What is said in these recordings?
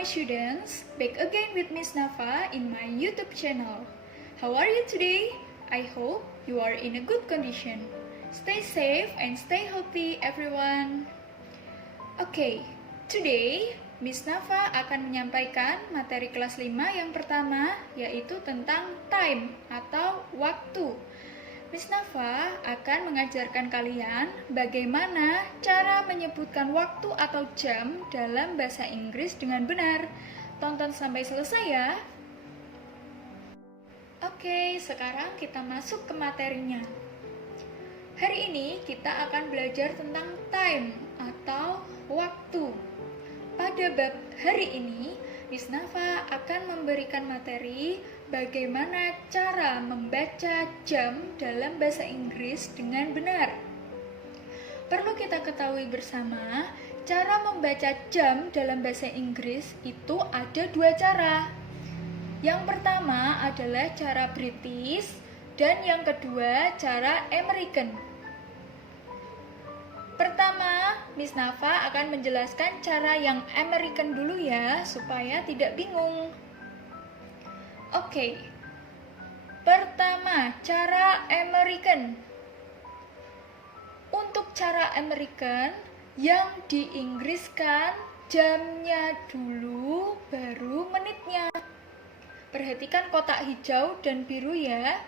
my students, back again with Miss Nafa in my YouTube channel. How are you today? I hope you are in a good condition. Stay safe and stay healthy everyone. Okay, today Miss Nafa akan menyampaikan materi kelas 5 yang pertama, yaitu tentang time atau waktu. Miss Nafa akan mengajarkan kalian bagaimana cara menyebutkan waktu atau jam dalam bahasa Inggris dengan benar. Tonton sampai selesai ya. Oke, sekarang kita masuk ke materinya. Hari ini kita akan belajar tentang time atau waktu. Pada bab hari ini, Miss Nafa akan memberikan materi bagaimana cara membaca jam dalam bahasa Inggris dengan benar. Perlu kita ketahui bersama, cara membaca jam dalam bahasa Inggris itu ada dua cara. Yang pertama adalah cara British dan yang kedua cara American. Pertama, Miss Nafa akan menjelaskan cara yang American dulu ya, supaya tidak bingung. Oke, pertama, cara American. Untuk cara American, yang diinggriskan jamnya dulu, baru menitnya. Perhatikan kotak hijau dan biru ya.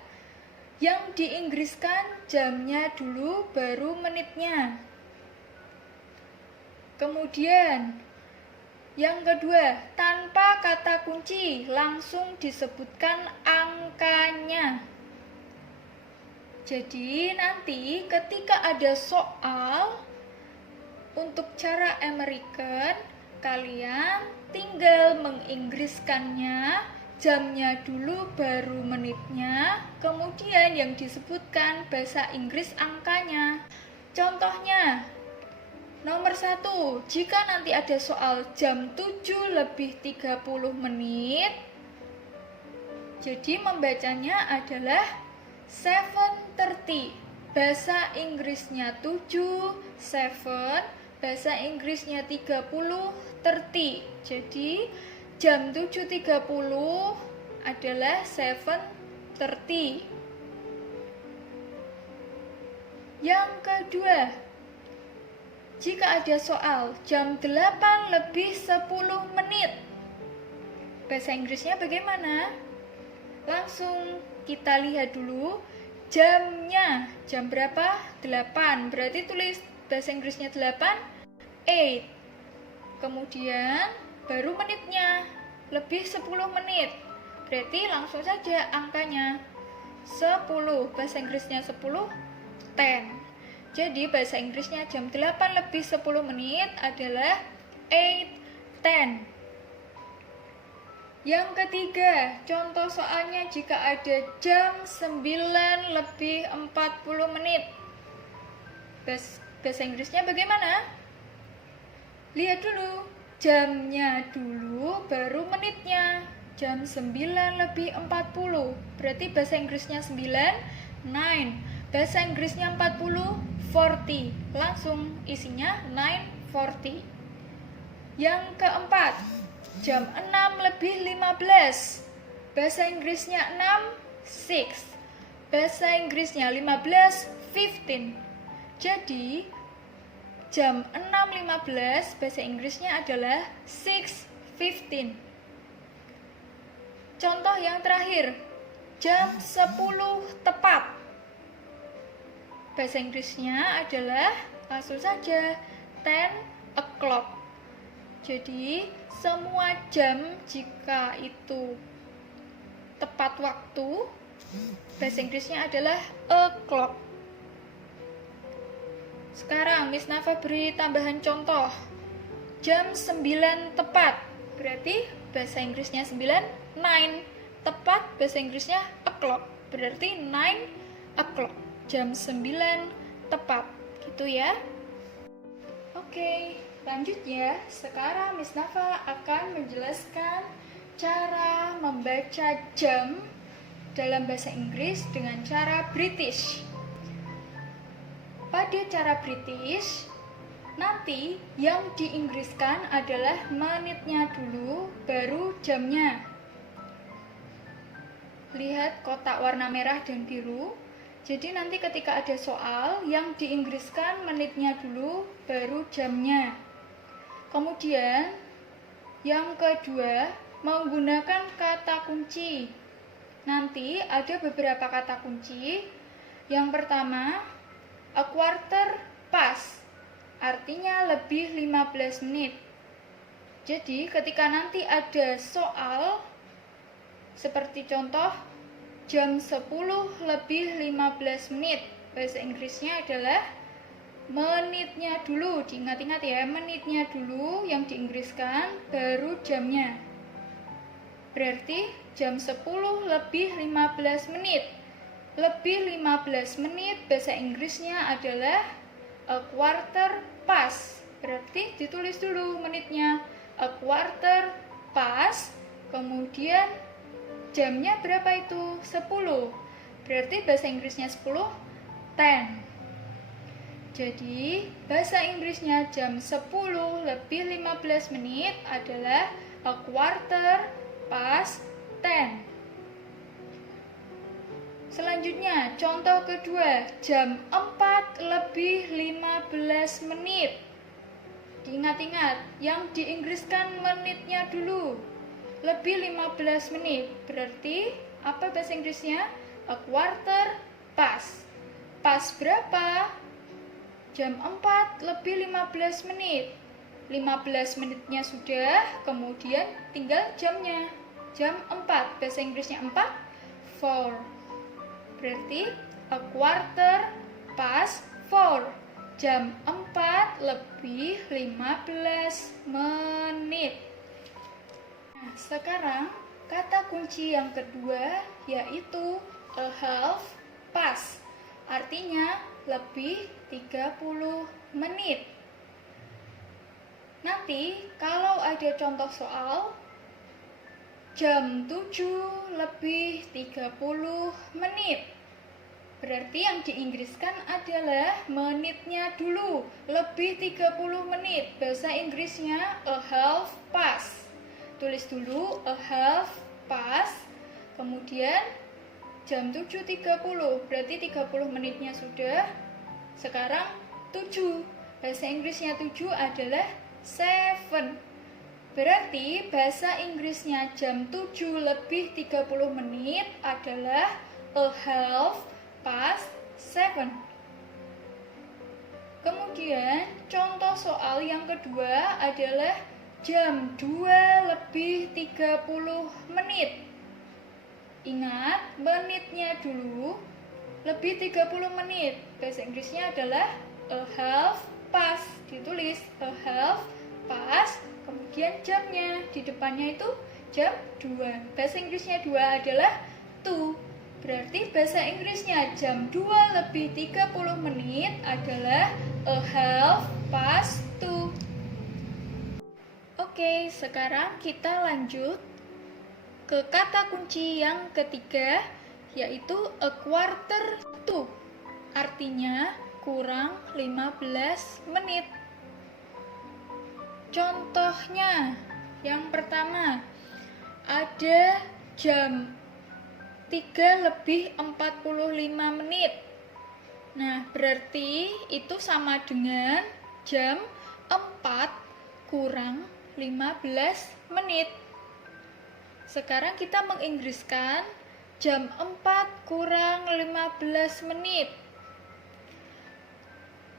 Yang diinggriskan jamnya dulu, baru menitnya. Kemudian, yang kedua, tanpa kata kunci, langsung disebutkan angkanya. Jadi, nanti ketika ada soal, untuk cara American, kalian tinggal menginggriskannya, jamnya dulu baru menitnya, kemudian yang disebutkan bahasa Inggris angkanya. Contohnya, nomor 1, jika nanti ada soal jam 7:30 menit, jadi membacanya adalah 7:30. Bahasa Inggrisnya 7, 7, bahasa Inggrisnya 30, 30. Jadi jam 7:30 adalah 7:30. Yang kedua, jika ada soal jam 8:10 menit, bahasa Inggrisnya bagaimana? Langsung kita lihat dulu jamnya. Jam berapa? 8. Berarti tulis bahasa Inggrisnya 8, 8. Kemudian baru menitnya, lebih 10 menit. Berarti langsung saja angkanya 10. Bahasa Inggrisnya 10, 10. Jadi bahasa Inggrisnya jam 8:10 menit adalah 8, 10. Yang ketiga, contoh soalnya jika ada jam 9:40 menit. Bahasa Inggrisnya bagaimana? Lihat dulu, jamnya dulu baru menitnya. Jam 9:40. Berarti bahasa Inggrisnya 9, 9. Bahasa Inggrisnya 40, 40. Langsung isinya 9:40. Yang keempat, jam 6:15. Bahasa Inggrisnya 6, 6. Bahasa Inggrisnya 15, 15. Jadi jam 6:15 bahasa Inggrisnya adalah 6:15. Contoh yang terakhir, jam 10 tepat. Bahasa Inggrisnya adalah langsung saja 10 o'clock. Jadi, semua jam jika itu tepat waktu, bahasa Inggrisnya adalah o'clock. Sekarang Miss Nafa beri tambahan contoh. Jam 9 tepat. Berarti bahasa Inggrisnya 9, 9. Tepat bahasa Inggrisnya o'clock. Berarti 9 o'clock. Jam 9 tepat, gitu ya. Oke, lanjut ya. Sekarang Miss Nafa akan menjelaskan cara membaca jam dalam bahasa Inggris dengan cara British. Pada cara British, Nanti yang diinggriskan adalah menitnya dulu, baru jamnya. Lihat kotak warna merah dan biru. Jadi nanti ketika ada soal, yang diinggriskan menitnya dulu, baru jamnya. Kemudian, yang kedua, menggunakan kata kunci. Nanti ada beberapa kata kunci. Yang pertama, a quarter past. Artinya lebih 15 menit. Jadi ketika nanti ada soal seperti contoh jam 10 lebih 15 menit, bahasa Inggrisnya adalah menitnya dulu. Diingat-ingat ya, menitnya dulu yang diinggriskan, baru jamnya. Berarti jam 10 lebih 15 menit. Lebih 15 menit bahasa Inggrisnya adalah a quarter past. Berarti ditulis dulu menitnya, a quarter past. Kemudian jamnya berapa itu? 10. Berarti bahasa Inggrisnya 10, 10. Jadi bahasa Inggrisnya jam 10 lebih 15 menit adalah a quarter past 10. Selanjutnya, contoh kedua, jam 4 lebih 15 menit. Diingat-ingat, yang diinggriskan menitnya dulu. Lebih 15 menit, berarti apa bahasa Inggrisnya? A quarter past. Past berapa? Jam 4 lebih 15 menit. 15 menitnya sudah, kemudian tinggal jamnya. Jam 4, bahasa Inggrisnya 4, 4. Berarti a quarter past 4. Jam 4 lebih 15 menit. Nah, sekarang kata kunci yang kedua yaitu a half past. Artinya lebih 30 menit. Nanti kalau ada contoh soal jam 7 lebih 30 menit. Berarti yang diinggriskan adalah menitnya dulu, lebih 30 menit. Bahasa Inggrisnya a half past. Tulis dulu a half past. Kemudian jam 7.30, berarti 30 menitnya sudah. Sekarang 7. Bahasa Inggrisnya 7 adalah 7. Berarti bahasa Inggrisnya jam 7 lebih 30 menit adalah a half past 7. Kemudian contoh soal yang kedua adalah jam 2 lebih 30 menit. Ingat, menitnya dulu, lebih 30 menit. Bahasa Inggrisnya adalah a half past. Ditulis a half past. Kemudian jamnya, di depannya itu jam 2. Bahasa Inggrisnya 2 adalah 2. Berarti bahasa Inggrisnya jam 2 lebih 30 menit adalah a half past 2. Oke, sekarang kita lanjut ke kata kunci yang ketiga, yaitu a quarter to. Artinya kurang 15 menit. Contohnya, yang pertama, ada jam 3 lebih 45 menit. Nah, berarti itu sama dengan jam 4 kurang 15 menit. Sekarang kita menginggriskan jam 4 kurang 15 menit.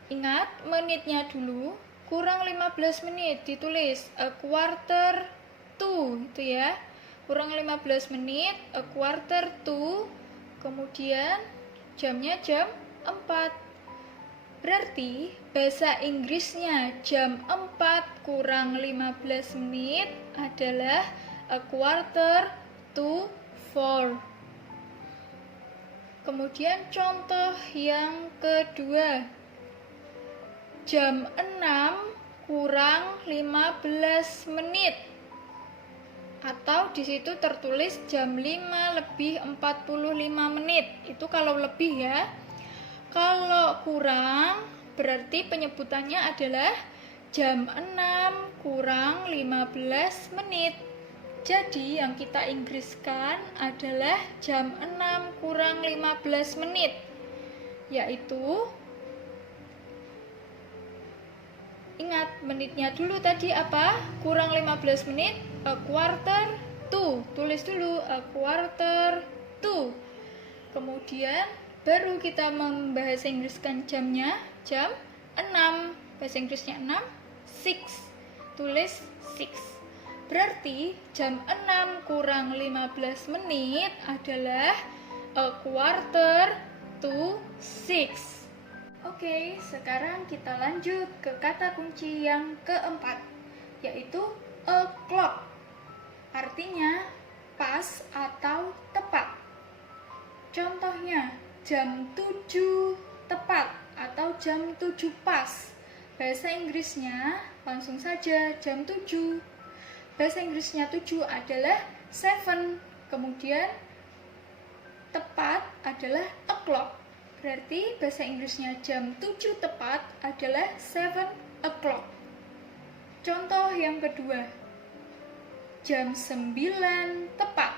Ingat, menitnya dulu. Kurang 15 menit, ditulis a quarter to, itu ya. Kurang 15 menit, a quarter to. Kemudian jamnya jam 4. Berarti bahasa Inggrisnya jam 4 kurang 15 menit adalah a quarter to 4. Kemudian contoh yang kedua, jam 6 kurang 15 menit. Atau di situ tertulis jam 5 lebih 45 menit. Itu kalau lebih ya. Kalau kurang berarti penyebutannya adalah jam 6 kurang 15 menit. Jadi yang kita inggriskan adalah jam 6 kurang 15 menit, yaitu, ingat menitnya dulu tadi apa? Kurang 15 menit, a quarter to. Tulis dulu, a quarter to. Kemudian baru kita membahasa Inggriskan jamnya, jam 6. Bahasa Inggrisnya 6, 6. Tulis 6. Berarti jam 6 kurang 15 menit adalah a quarter to 6. Oke, sekarang kita lanjut ke kata kunci yang keempat, yaitu o'clock. Artinya pas atau tepat. Contohnya, jam 7 tepat atau jam 7 pas. Bahasa Inggrisnya langsung saja jam 7. Bahasa Inggrisnya 7 adalah 7. Kemudian tepat adalah o'clock. Berarti bahasa Inggrisnya jam 7 tepat adalah 7 o'clock. Contoh yang kedua, jam 9 tepat.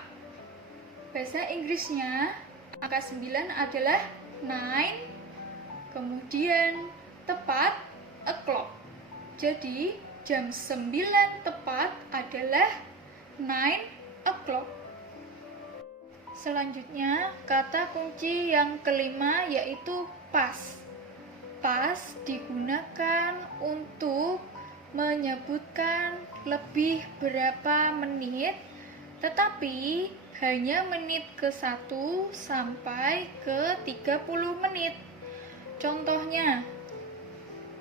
Bahasa Inggrisnya angka 9 adalah 9, kemudian tepat o'clock. Jadi jam 9 tepat adalah 9 o'clock. Selanjutnya, kata kunci yang kelima yaitu pas. Pas digunakan untuk menyebutkan lebih berapa menit, tetapi hanya menit ke-1 sampai ke 30 menit. Contohnya,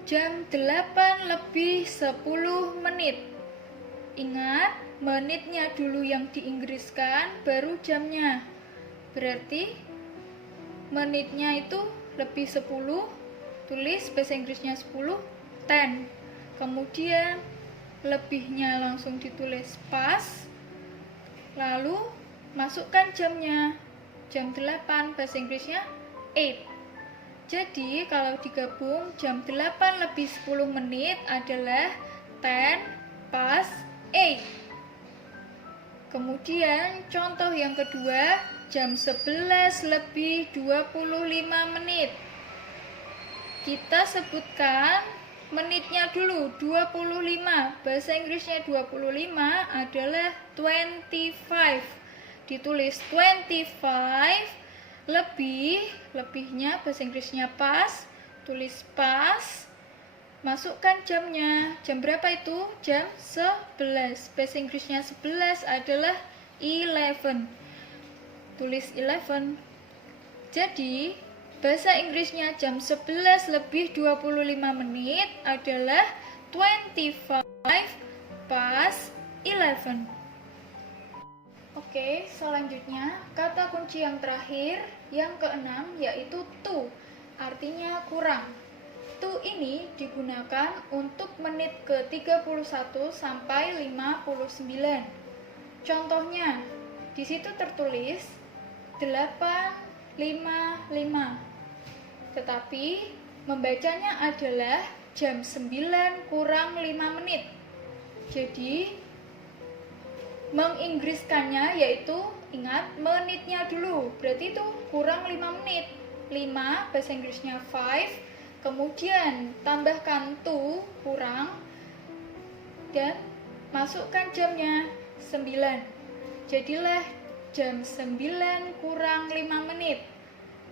jam 8 lebih 10 menit. Ingat, menitnya dulu yang diinggriskan, baru jamnya. Berarti menitnya itu lebih 10, tulis bahasa Inggrisnya 10, 10. Kemudian lebihnya langsung ditulis pas, lalu masukkan jamnya. Jam 8, bahasa Inggrisnya 8. Jadi kalau digabung jam 8 lebih 10 menit adalah 10 pas 8. Kemudian contoh yang kedua, jam 11 lebih 25 menit. Kita sebutkan menitnya dulu, 25. Bahasa Inggrisnya 25 adalah 25. Ditulis 25 lebihnya bahasa Inggrisnya pas, tulis pas, masukkan jamnya. Jam berapa itu? Jam 11. Bahasa Inggrisnya 11 adalah 11. Tulis 11. Jadi bahasa Inggrisnya jam 11 lebih 25 menit adalah 25 pas 11. Oke, selanjutnya kata kunci yang terakhir, yang keenam, yaitu to. Artinya kurang. To ini digunakan untuk menit ke-31 sampai 59. Contohnya, di situ tertulis 8.55. Tetapi membacanya adalah jam 9 kurang 5 menit. Jadi menginggriskannya yaitu, ingat menitnya dulu, berarti itu kurang 5 menit. 5 bahasa Inggrisnya 5, kemudian tambahkan to kurang dan masukkan jamnya 9. Jadilah jam 9 kurang 5 menit.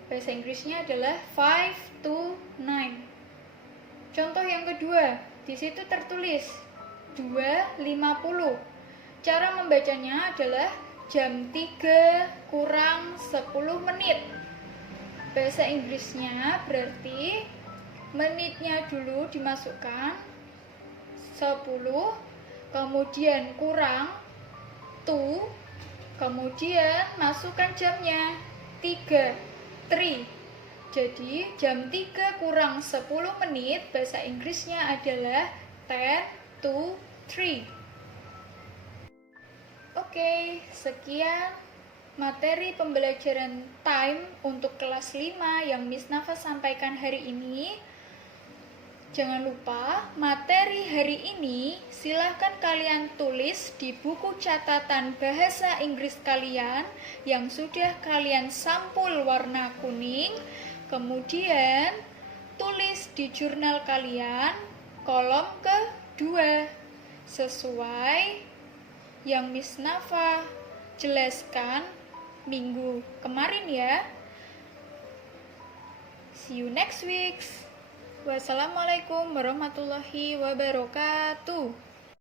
Bahasa Inggrisnya adalah 5 to 9. Contoh yang kedua, di situ tertulis 2.50. Cara membacanya adalah jam 3 kurang 10 menit. Bahasa Inggrisnya berarti menitnya dulu dimasukkan 10, kemudian kurang to, kemudian masukkan jamnya 3. Jadi jam 3 kurang 10 menit bahasa Inggrisnya adalah 10 to 3. Oke, sekian materi pembelajaran time untuk kelas 5 yang Miss Nafa sampaikan hari ini. Jangan lupa, materi hari ini silahkan kalian tulis di buku catatan bahasa Inggris kalian yang sudah kalian sampul warna kuning. Kemudian, tulis di jurnal kalian kolom kedua sesuai yang Miss Nafa jelaskan minggu kemarin ya. See you next week. Wassalamualaikum warahmatullahi wabarakatuh.